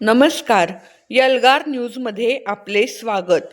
नमस्कार. यलगार न्यूजमध्ये आपले स्वागत.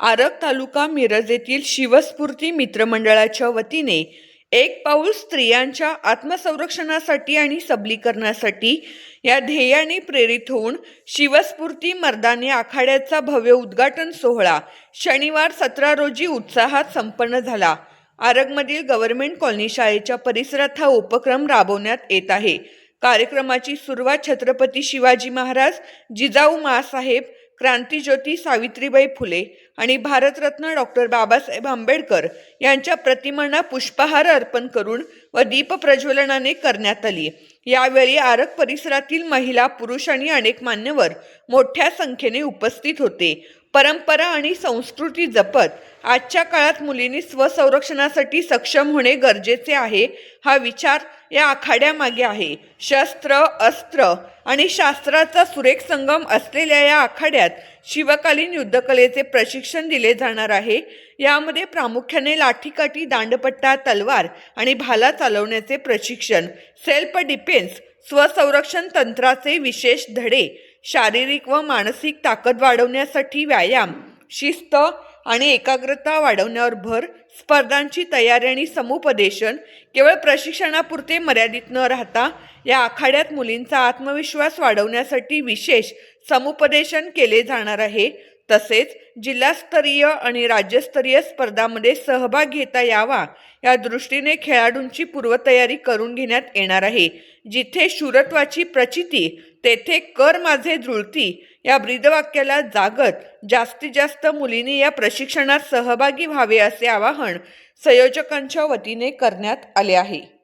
आरग तालुका मिरज येथील शिवस्फूर्ती मित्रमंडळाच्या वतीने एक पाऊल स्त्रियांच्या आत्मसंरक्षणासाठी आणि सबलीकरणासाठी या ध्येयाने प्रेरित होऊन शिवस्फूर्ती मर्दानी आखाड्याचा भव्य उद्घाटन सोहळा शनिवार 17 रोजी उत्साहात संपन्न झाला. आरगमधील गव्हर्नमेंट कॉलनी शाळेच्या परिसरात हा उपक्रम राबवण्यात येत आहे. कार्यक्रमाची सुरुवात छत्रपती शिवाजी महाराज, जिजाऊ माँसाहेब, क्रांतिज्योती सावित्रीबाई फुले आणि भारतरत्न डॉक्टर बाबासाहेब आंबेडकर यांच्या प्रतिमांना पुष्पहार अर्पण करून व दीप प्रज्वलनाने करण्यात आली. यावेळी आरग परिसरातील महिला, पुरुष आणि अनेक मान्यवर मोठ्या संख्येने उपस्थित होते. परंपरा आणि संस्कृती जपत आजच्या काळात मुलींनी स्वसंरक्षणासाठी सक्षम होणे गरजेचे आहे, हा विचार या आखाड्यामागे आहे. शस्त्र, अस्त्र आणि शास्त्राचा सुरेख संगम असलेल्या या आखाड्यात शिवकालीन युद्धकलेचे प्रशिक्षण दिले जाणार आहे. यामध्ये प्रामुख्याने लाठीकाठी, दांडपट्टा, तलवार आणि भाला चालवण्याचे प्रशिक्षण, सेल्फ डिफेन्स स्वसंरक्षण तंत्राचे विशेष धडे, शारीरिक व मानसिक ताकद वाढवण्यासाठी व्यायाम, शिस्त आणि एकाग्रता वाढवण्यावर भर, स्पर्धांची तयारी आणि समुपदेशन केवळ प्रशिक्षणापुरते मर्यादित न राहता या आखाड्यात मुलींचा आत्मविश्वास वाढवण्यासाठी विशेष समुपदेशन केले जाणार आहे. तसेच जिल्हास्तरीय आणि राज्यस्तरीय स्पर्धांमध्ये सहभाग घेता यावा या दृष्टीने खेळाडूंची पूर्वतयारी करून घेण्यात येणार आहे. जिथे शूरत्वाची प्रचिती तेथे कर माझे जुळती या ब्रीदवाक्याला जागत जास्तीत जास्त मुलींनी या प्रशिक्षणात सहभागी व्हावे असे आवाहन संयोजकांच्या वतीने करण्यात आले आहे.